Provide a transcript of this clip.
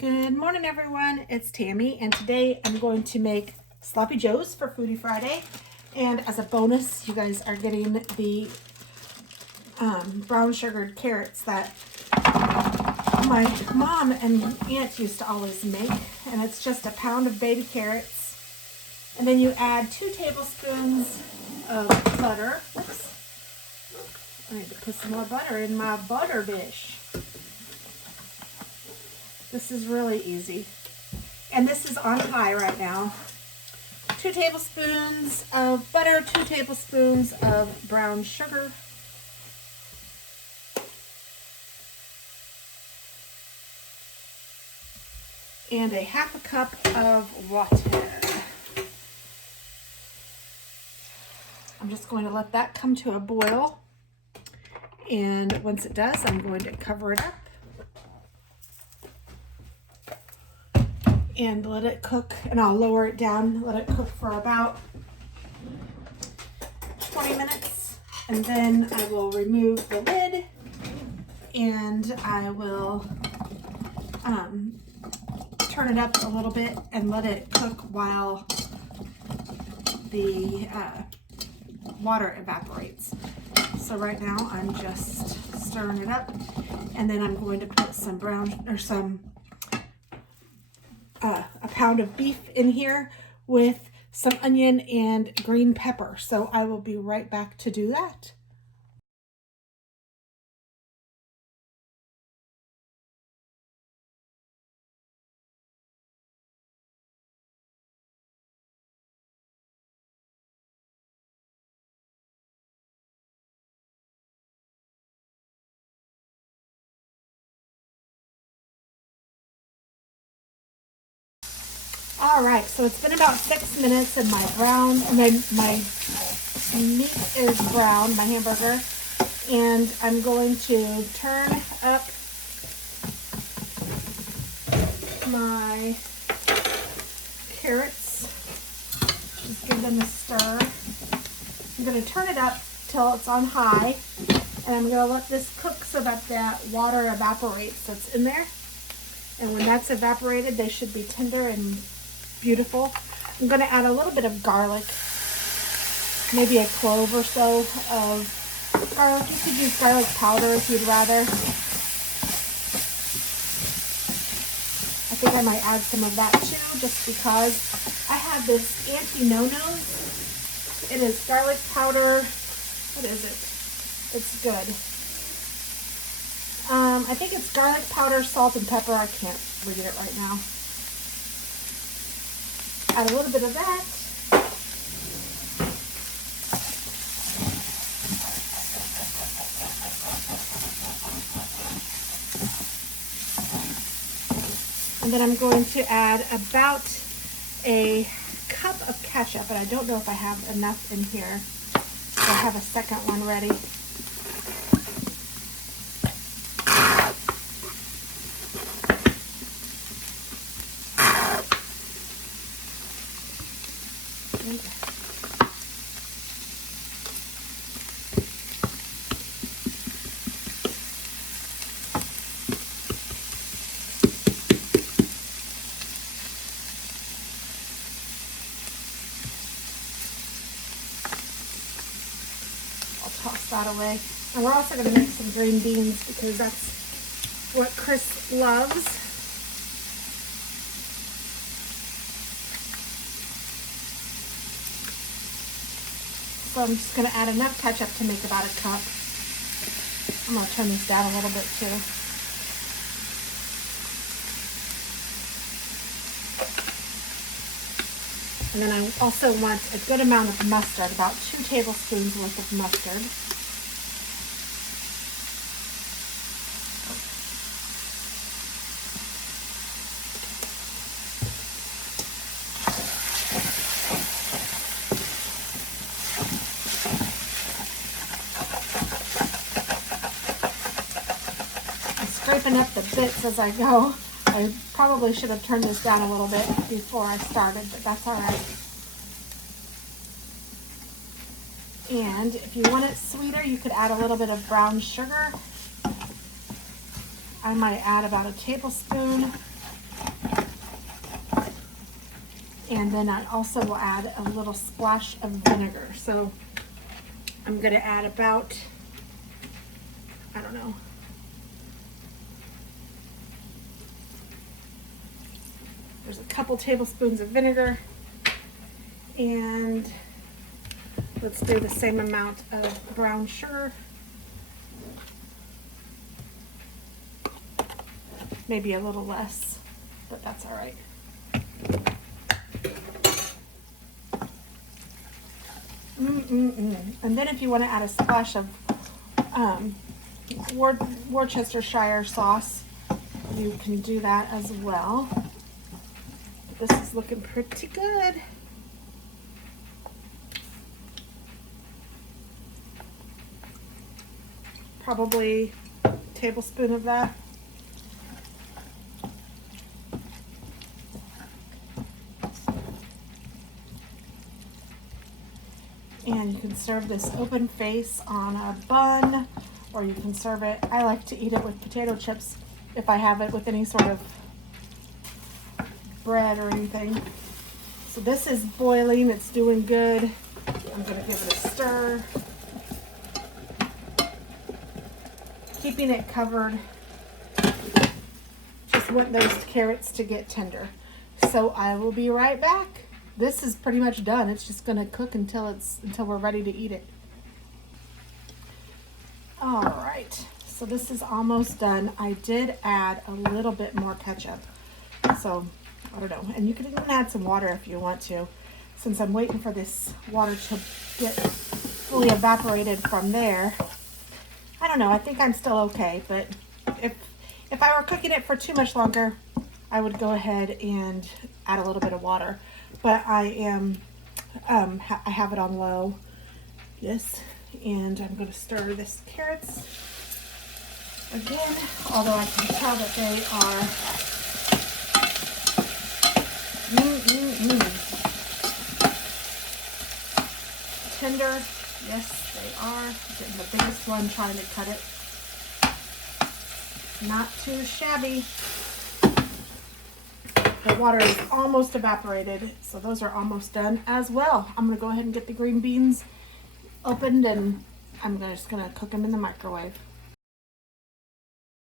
Good morning, everyone. It's Tammy, and today I'm going to make Sloppy Joes for Foodie Friday. And as a bonus, you guys are getting the brown sugared carrots that my mom and aunt used to always make. And it's just a pound of baby carrots. And then you add 2 tablespoons of butter. Whoops. I need to put some more butter in my butter dish. This is really easy. And this is on high right now. 2 tablespoons of butter, 2 tablespoons of brown sugar. And a 1/2 cup of water. I'm just going to let that come to a boil. And once it does, I'm going to cover it up and let it cook, and I'll lower it down, let it cook for about 20 minutes, and then I will remove the lid, and I will turn it up a little bit and let it cook while the water evaporates. So right now I'm just stirring it up, and then I'm going to put some a pound of beef in here with some onion and green pepper. So I will be right back to do that. All right, so it's been about 6 minutes, and my meat is brown, my hamburger, and I'm going to turn up my carrots. Just give them a stir. I'm going to turn it up till it's on high, and I'm going to let this cook so that that water evaporates that's in there. And when that's evaporated, they should be tender and beautiful. I'm going to add a little bit of garlic, maybe a clove or so of garlic. You could use garlic powder if you'd rather. I think I might add some of that too, just because I have this anti-no-nos. It is garlic powder. What is it? It's good. I think it's garlic powder, salt, and pepper. I can't read it right now. Add a little bit of that. And then I'm going to add about a cup of ketchup, and I don't know if I have enough in here. So I have a second one ready. Toss that away. And we're also going to make some green beans because that's what Chris loves. So I'm just going to add enough ketchup to make about a cup. I'm going to turn this down a little bit too. And then I also want a good amount of mustard, about 2 tablespoons worth of mustard. I'm scraping up the bits as I go. I probably should have turned this down a little bit before I started, but that's all right. And if you want it sweeter, you could add a little bit of brown sugar. I might add about a tablespoon. And then I also will add a little splash of vinegar. So I'm going to add about, I don't know, there's a couple tablespoons of vinegar, and let's do the same amount of brown sugar. Maybe a little less, but that's all right. And then if you want to add a splash of Worcestershire sauce, you can do that as well. This is looking pretty good. Probably a tablespoon of that. And you can serve this open face on a bun, or you can serve it, I like to eat it with potato chips if I have it with any sort of bread or anything. So this is boiling, it's doing good. I'm gonna give it a stir. Keeping it covered. Just want those carrots to get tender. So I will be right back. This is pretty much done. It's just gonna cook until we're ready to eat it. All right, so this is almost done. I did add a little bit more ketchup. So, I don't know. And you can even add some water if you want to. Since I'm waiting for this water to get fully evaporated from there. I don't know, I think I'm still okay, but if I were cooking it for too much longer, I would go ahead and add a little bit of water. But I am, I have it on low, yes, and I'm going to stir this carrots again, although I can tell that they are tender. Yes, they are. Getting the biggest one, trying to cut it. Not too shabby. The water is almost evaporated, so those are almost done as well. I'm going to go ahead and get the green beans opened, and I'm just going to cook them in the microwave.